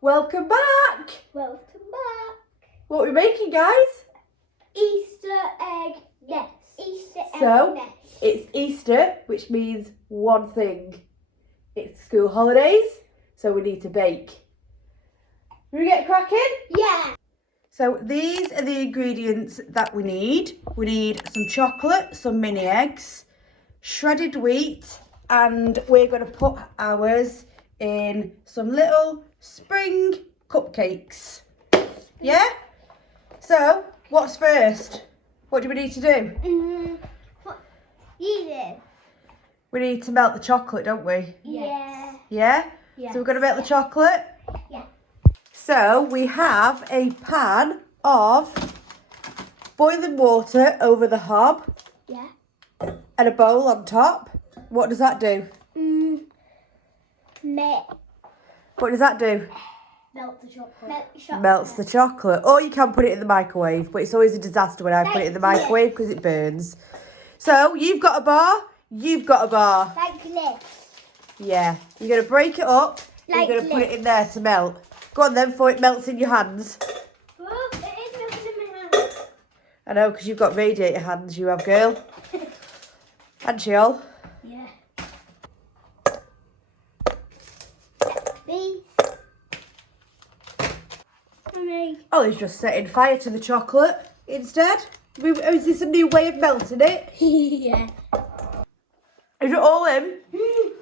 Welcome back! Welcome back. What are we making, guys? Easter egg nest. Easter egg So, nest. it's Easter, which means one thing. It's school holidays, so we need to bake. Can we get cracking? Yeah. So these are the ingredients that we need. We need some chocolate, some mini eggs, shredded wheat, and we're going to put ours in some little spring cupcakes. Yeah? So, what's first? What do we need to do? What? Eating. We need to melt the chocolate, don't we? Yeah. Yeah? Yeah. So we're going to melt the chocolate? Yeah. So we have a pan of boiling water over the hob. Yeah. And a bowl on top. What does that do? What does that do? Melt the chocolate. Melt the chocolate. Melts the chocolate. Or you can put it in the microwave, but it's always a disaster when I put it in the microwave because it burns. So you've got a bar, you've got a bar. Like this. Yeah. You're going to break it up and Like you're going to put it this. in there to melt. Go on then before it melts in your hands. Oh, it is melting in my hand. I know, because you've got radiator hands, you have, girl. Hadn't she all? Yeah. These. Ollie's just setting fire to the chocolate instead. Is this a new way of melting it? Yeah. Is it all in? We've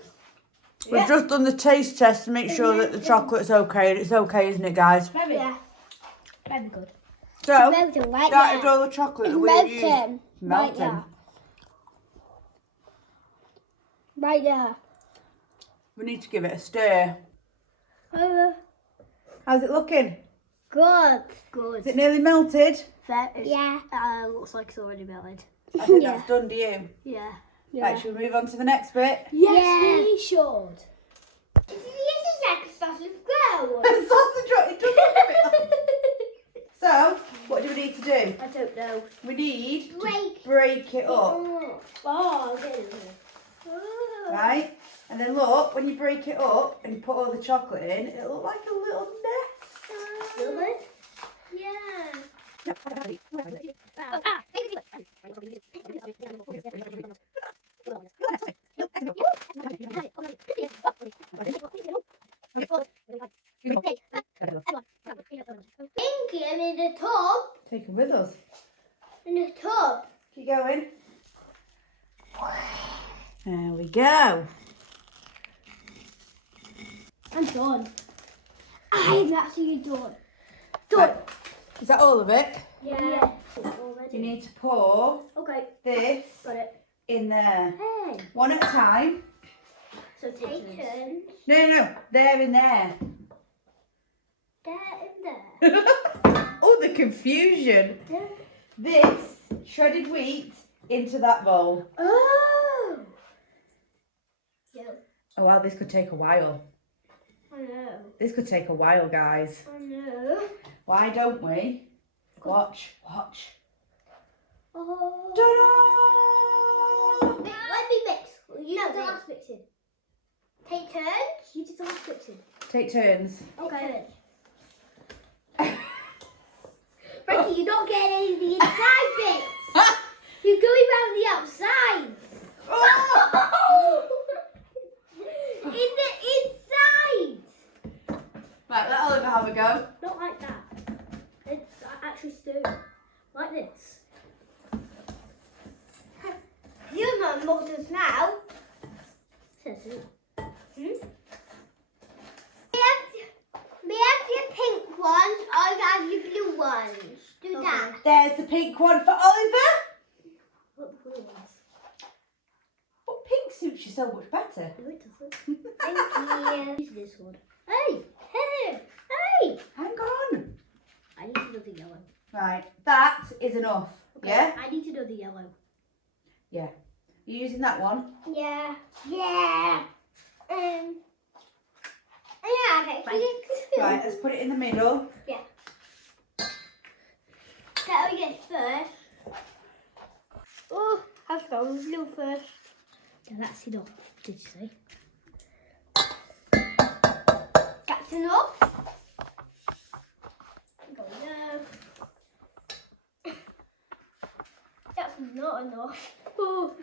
Yeah. just done the taste test to make sure that the chocolate's okay, and it's okay, isn't it, guys? Yeah. Very good. So, Melting right that is there. all the chocolate that It's we've used. melting. Melting. Right there. Right there. We need to give it a stir. Oh, How's it looking? good. Good. Is it nearly melted? Yeah. Looks like it's already melted. I think Yeah. that's done, do you? Yeah. Right, should we move on to the next bit? Yes, we should. This is like a sausage roll. Sausage roll, it does look a bit like... So, what do we need to do? I don't know. We need to Break. break it up, Oh, right? And then look, when you break it up and you put all the chocolate in, it'll look like a little nest. Really? Yeah. Pinky, I'm in the tub. Take them with us. In the tub. Keep going. There we go. I'm done. I'm actually done. Done. Right. Is that all of it? Yeah. You need to pour Okay, this got it. in there. Hey. One at a time. So Take turns. No. They're in there. There and there. Oh, the confusion. There. This shredded wheat into that bowl. Oh. Yeah. Oh, wow, this could take a while. I know. This could take a while, guys. I know. Why don't we? Watch. Oh. Ta-da! Let me mix. You did the last mixing. Take turns. You did the last mixing. Take turns. Okay. Frankie, you're not getting any of the inside bits. You're going round the outside. In the inside. Right, let Oliver have a go. Not like that. It's actually stir. Like this. You're not mothers now. Says it. We have your pink ones or you have your blue ones. Do that. There's the pink one for Oliver. What the blue ones? Oh, pink suits you so much better. No, it doesn't. Thank you. Use this one. Hey, hey. Hang on. I need to know the yellow. Right, that is enough. Okay, Yeah? I need to know the yellow. Yeah. You're using that one? Yeah. Yeah. Yeah, okay. Right, let's put it in the middle. Yeah. That we get first. Oh, I've got blue first. Yeah, that's enough, did you say? That's enough. not enough. Oh.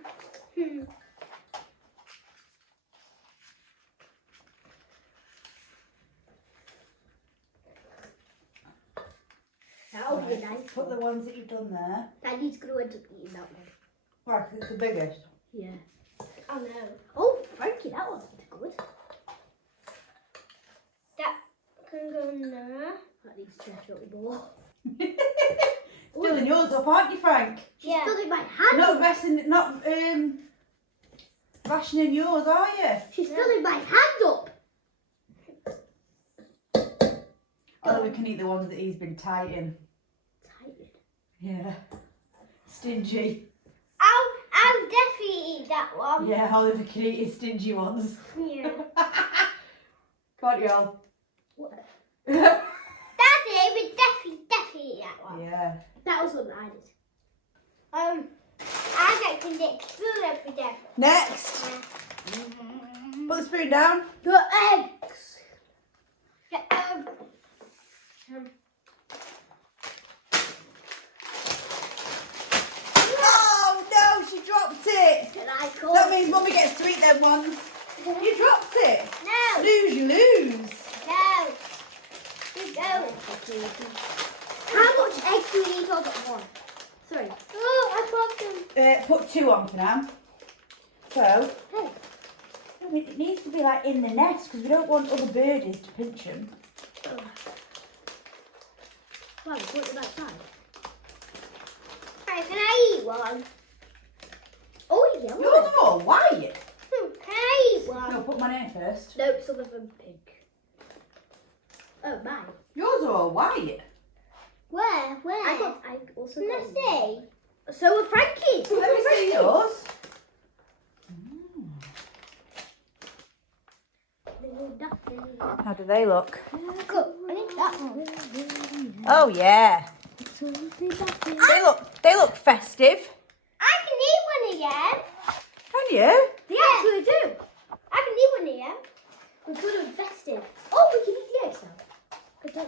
That'll be a nice Put the ones that you've done there. Daddy's going to end up eating that one. Why? 'Cause it's the biggest. Yeah. I know. Oh, Frankie, that one's good. That can go in there. That needs to stretch out more. Filling yours up, aren't you, Frank? She's still in my hand. Not rationing yours, are you? She's filling my hand up. Oh, we can eat the ones that he's been tighting. Tighten. Yeah. Stingy. I'll definitely eat that one. Yeah, Oliver can eat his stingy ones. Yeah. Can't you all? What? Daddy would definitely eat that one. Yeah. That was what I did. I like to lick food every day. Next. Put the spoon down. The eggs. Oh no, she dropped it. And I call That means Mummy gets to eat them ones. You dropped it. No. Lose, you lose. No. You go. How much eggs do we need all at once? Sorry. Oh, I popped them. Put 2 on for now. So, Hey. I mean, it needs to be like in the nest because we don't want other birdies to pinch them. Well, put them outside. Right, can I eat one? Oh, yeah. Yours are all white. Can I eat one? No, put mine in first. Nope, some of them pink. Oh, mine. Yours are all white. Where? I also Can I got see? So are Frankie's. Let me see yours. How do they look? Cool. I think that one. Oh yeah. They look festive. I can eat one again. Can you? They actually do. I can eat one again. We're good and festive. Oh, we can eat the eggs now.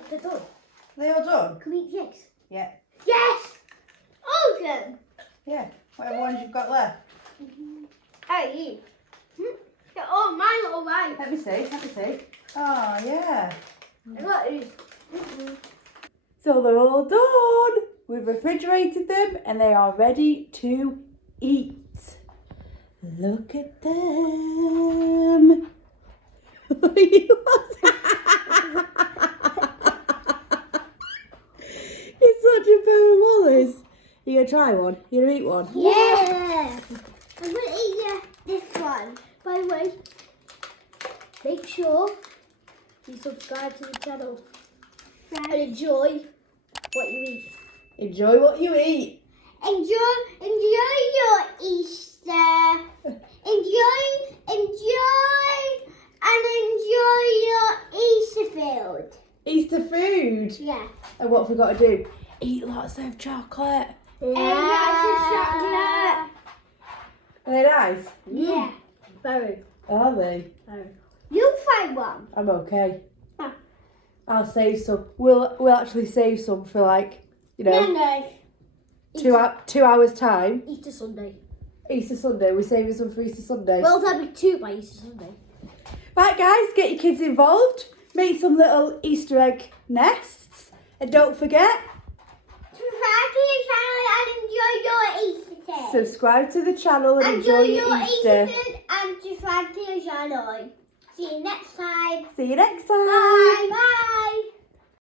They're done. They all done? Can we eat the eggs? Yeah. Yes! All of them. Yeah. Whatever ones you've got left. I eat. Oh, mine are all right. Let me see. Oh yeah. What is? So they're all done. We've refrigerated them and they are ready to eat. Look at them. It's such a pair of mollies. You gonna try one? You gonna eat one? Yeah. I'm going to eat this one. By the way, make sure you subscribe to the channel and enjoy what you eat. Enjoy what you eat. Enjoy your Easter. Enjoy your Easter field. Easter food. Yeah. And what have we got to do? Eat lots of chocolate. And lots of chocolate. Are they nice? Yeah. Very, Are they? very. You find one. I'm okay. Huh. I'll save some. We'll actually save some for like, No. 2 hours time. Easter Sunday. Easter Sunday. We're saving some for Easter Sunday. Well, there'll be 2 by Easter Sunday. Right guys, get your kids involved. Make some little Easter egg nests. And don't forget, Subscribe to your channel and enjoy your Easter food. subscribe to the channel and enjoy your Easter. food and subscribe to your channel. See you next time. See you next time. Bye. Bye.